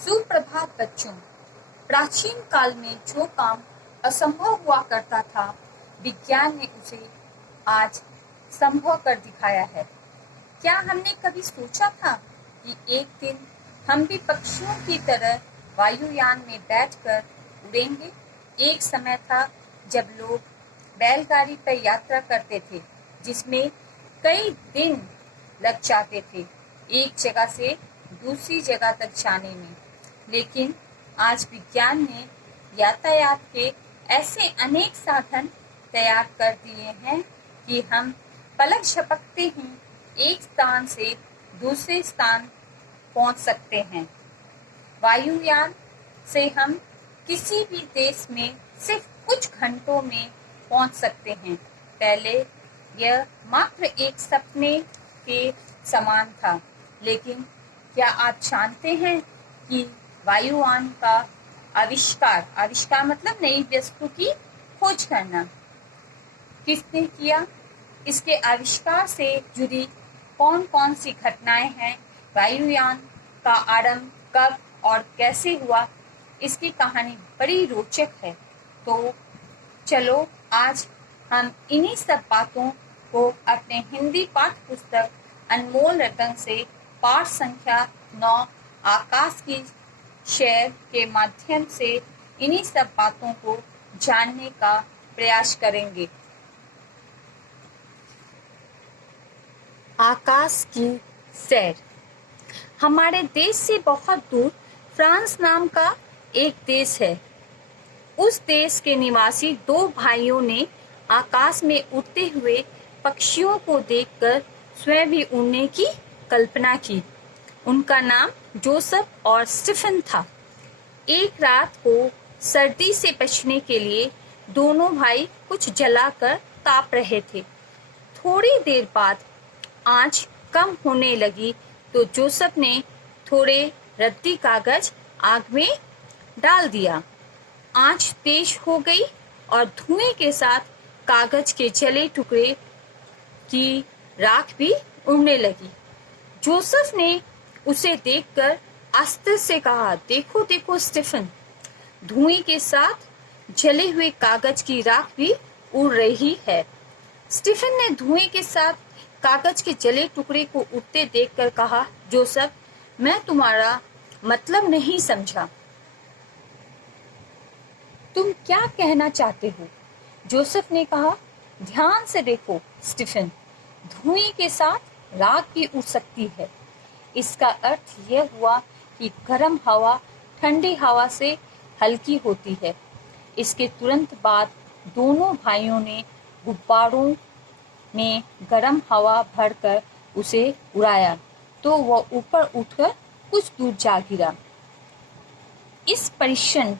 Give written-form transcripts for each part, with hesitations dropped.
सुप्रभात बच्चों। प्राचीन काल में जो काम असंभव हुआ करता था, विज्ञान ने उसे आज संभव कर दिखाया है। क्या हमने कभी सोचा था कि एक दिन हम भी पक्षियों की तरह वायुयान में बैठकर उड़ेंगे? एक समय था जब लोग बैलगाड़ी पर यात्रा करते थे, जिसमें कई दिन लग जाते थे एक जगह से दूसरी जगह तक जाने में। लेकिन आज विज्ञान ने यातायात के ऐसे अनेक साधन तैयार कर दिए हैं कि हम पलक झपकते ही एक स्थान से दूसरे स्थान पहुंच सकते हैं। वायुयान से हम किसी भी देश में सिर्फ कुछ घंटों में पहुंच सकते हैं। पहले यह मात्र एक सपने के समान था, लेकिन क्या आप जानते हैं कि वायुयान का आविष्कार मतलब नई वस्तु की खोज करना किसने किया? इसके आविष्कार से जुड़ी कौन कौन सी घटनाएं हैं? वायुयान का आरंभ कब और कैसे हुआ? इसकी कहानी बड़ी रोचक है। तो चलो आज हम इन्हीं सब बातों को अपने हिंदी पाठ्य पुस्तक अनमोल रतन से पाठ संख्या 9 आकाश की शेर के माध्यम से इन्हीं सब बातों को जानने का प्रयास करेंगे। आकाश की सैर। हमारे देश से बहुत दूर फ्रांस नाम का एक देश है। उस देश के निवासी दो भाइयों ने आकाश में उड़ते हुए पक्षियों को देखकर स्वयं भी उड़ने की कल्पना की। उनका नाम जोसेफ और स्टीफन था। एक रात को सर्दी से बचने के लिए दोनों भाई कुछ जलाकर ताप रहे थे। थोड़ी देर बाद आंच कम होने लगी तो जोसेफ ने थोड़े रद्दी कागज आग में डाल दिया। आंच तेज हो गई और धुएं के साथ कागज के जले टुकड़े की राख भी उड़ने लगी। जोसेफ ने उसे देखकर आस्ते से कहा, देखो देखो स्टीफन, धुएं के साथ जले हुए कागज की राख भी उड़ रही है। स्टीफन ने धुएं के साथ कागज के जले टुकड़े को उड़ते देखकर कहा, जोसेफ, मैं तुम्हारा मतलब नहीं समझा। तुम क्या कहना चाहते हो? जोसेफ ने कहा, ध्यान से देखो स्टीफन, धुएं के साथ राख भी उड़ सकती है। इसका अर्थ यह हुआ कि गर्म हवा ठंडी हवा से हल्की होती है। इसके तुरंत बाद दोनों भाइयों ने गुब्बारों में गर्म हवा भरकर उसे उड़ाया तो वह ऊपर उठकर कुछ दूर जा गिरा। इस परीक्षण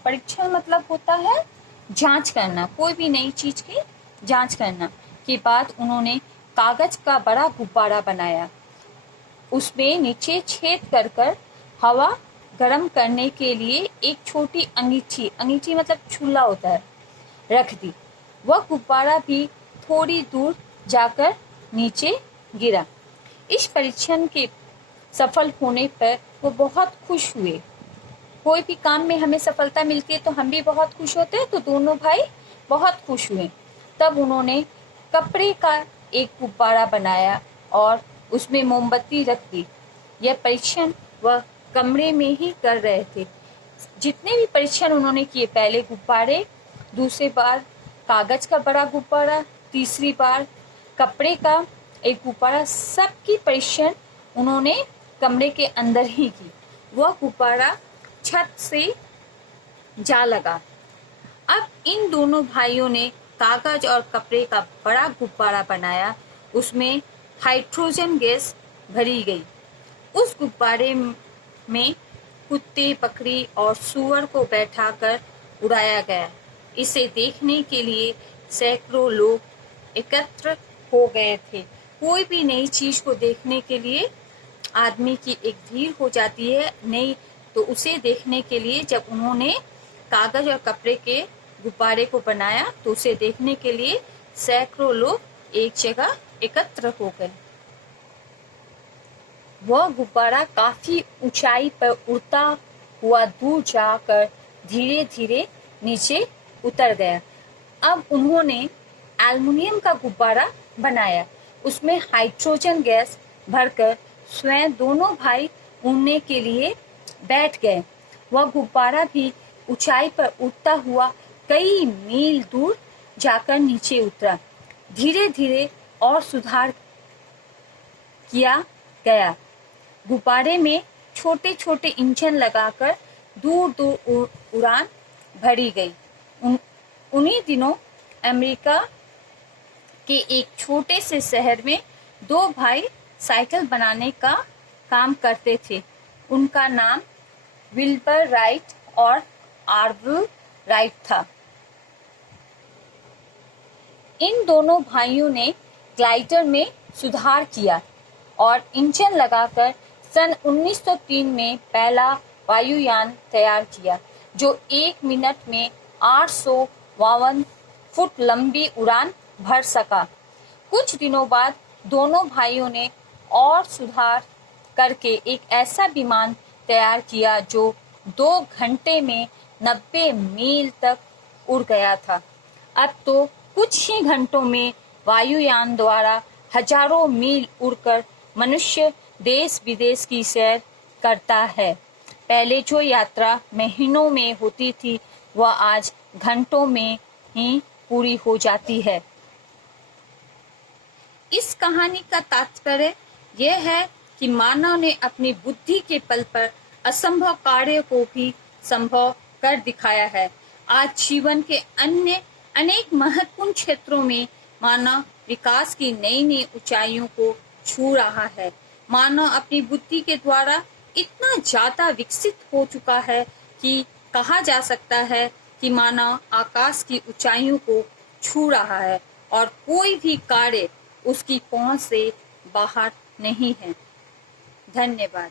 मतलब होता है जांच करना, कोई भी नई चीज की जांच करना के बाद उन्होंने कागज का बड़ा गुब्बारा बनाया। उसमें नीचे छेद कर हवा गर्म करने के लिए एक छोटी अंगीठी मतलब छुल्ला होता है, रख दी। वह गुब्बारा भी थोड़ी दूर जाकर नीचे गिरा। इस परीक्षण के सफल होने पर वो बहुत खुश हुए। कोई भी काम में हमें सफलता मिलती है तो हम भी बहुत खुश होते हैं, तो दोनों भाई बहुत खुश हुए। तब उन्होंने कपड़े का एक गुब्बारा बनाया और उसमें मोमबत्ती रख दी। यह परीक्षण वह कमरे में ही कर रहे थे। जितने भी परीक्षण उन्होंने किए, पहले गुब्बारे, दूसरी बार कागज का बड़ा गुब्बारा, तीसरी बार कपड़े का एक गुब्बारा, सबकी परीक्षण उन्होंने कमरे के अंदर ही की। वह गुब्बारा छत से जा लगा। अब इन दोनों भाइयों ने कागज और कपड़े का बड़ा गुब्बारा बनाया। उसमें हाइड्रोजन गैस भरी गई। उस गुब्बारे में कुत्ते, बकरी और सूअर को बैठाकर उड़ाया गया। इसे देखने के लिए सैकड़ों लोग एकत्र हो गए थे। कोई भी नई चीज को देखने के लिए आदमी की एक भीड़ हो जाती है, नहीं तो उसे देखने के लिए जब उन्होंने कागज और कपड़े के गुब्बारे को बनाया तो उसे देखने के लिए सैकड़ों लोग एक जगह एकत्र हो गए। वह गुब्बारा काफी ऊंचाई पर उड़ता हुआ दूर जाकर धीरे धीरे नीचे उतर गया। अब उन्होंने एल्युमिनियम का गुब्बारा बनाया, उसमें हाइड्रोजन गैस भरकर स्वयं दोनों भाई उड़ने के लिए बैठ गए। वह गुब्बारा भी ऊंचाई पर उड़ता हुआ कई मील दूर जाकर नीचे उतरा। धीरे धीरे और सुधार किया गया। गुब्बारे में छोटे छोटे इंजन लगाकर दूर दूर उड़ान भरी गई। उन्हीं दिनों अमेरिका के एक छोटे से शहर में दो भाई साइकिल बनाने का काम करते थे। उनका नाम विल्बर राइट और आर्वल राइट था। इन दोनों भाइयों ने ग्लाइडर में सुधार किया और इंजन लगाकर सन 1903 में पहला वायुयान तैयार किया, जो 1 मिनट में 852 फुट लंबी उड़ान भर सका। कुछ दिनों बाद दोनों भाइयों ने और सुधार करके एक ऐसा विमान तैयार किया जो 2 घंटे में 90 मील तक उड़ गया था। अब तो कुछ ही घंटों में वायुयान द्वारा हजारों मील उड़कर मनुष्य देश विदेश की सैर करता है। पहले जो यात्रा महीनों में होती थी, वह आज घंटों में ही पूरी हो जाती है। इस कहानी का तात्पर्य यह है कि मानव ने अपनी बुद्धि के बल पर असंभव कार्य को भी संभव कर दिखाया है। आज जीवन के अन्य अनेक महत्वपूर्ण क्षेत्रों में मानव विकास की नई नई ऊंचाइयों को छू रहा है। मानव अपनी बुद्धि के द्वारा इतना ज्यादा विकसित हो चुका है कि कहा जा सकता है कि मानव आकाश की ऊंचाइयों को छू रहा है और कोई भी कार्य उसकी पहुंच से बाहर नहीं है। धन्यवाद।